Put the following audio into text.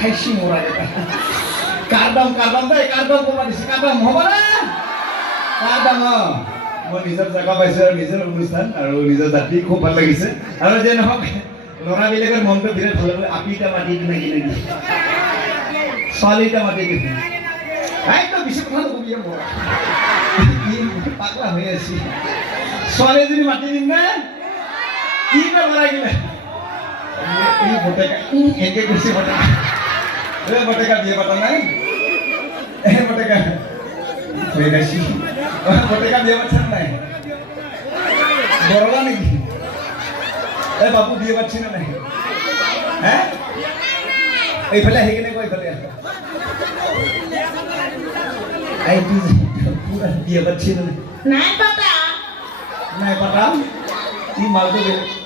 খাইছি মোৰা কাৰদাম দেই কাৰদাম কমা দিছে কাৰদাম হ'ব না কাৰদাম মই নিজৰ জায়গা পাইছো আৰু নিজৰ অনুষ্ঠান আৰু নিজৰ জাতি খুব ভাল লাগিছে আৰু যে নহওক ল'ৰাবিলাকৰ মনটো বিৰাট ভাল লাগে আপিটা মাতি দি নাকি ছোৱালীটা মাতি দি একদম বেছি কথা নকবি মোৰ পাগলা হৈ আছে ছোৱালী এজনী মাতি দিম নে কি লাগিলে ini boteka ini kursi boteka boteka dia patah naik boteka beda sih boteka dia macam naik borola nih babu dia macam naik iphale hai kene ko iphale itu pura dia macam naik naik patah ini mal tuh